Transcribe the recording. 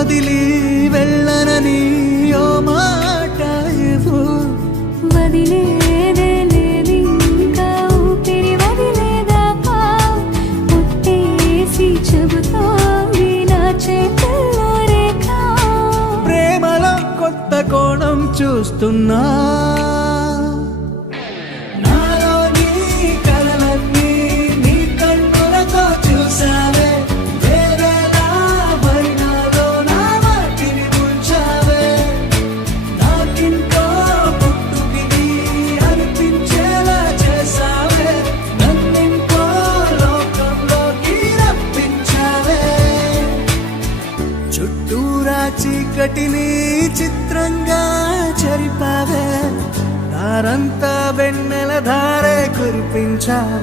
వదిలి వెళ్ళనని ఓ మాట ఇవ్వు. వదిలేదే లేదింకా ఊపిరి వదిలేదాకా పుట్టేసి చెబుతోంది నా చేతుల్లో రేఖ. ప్రేమలో కొత్త కోణం చూస్తున్నా, నాలో నీ కలలన్నీ నీ కన్నులతో చూసావే. వేరేలా మరి నాలో నా వాటిని ముంచావే. నాకింకో పుట్టుకిది అనిపించేలా చేసావే. నన్నింకో లోకంలోకి రప్పించావే. చుట్టూరా చీకటిని చిత్రంగా చెరిపావే. దారంతా వెన్నెల ధారే కురిపించావే.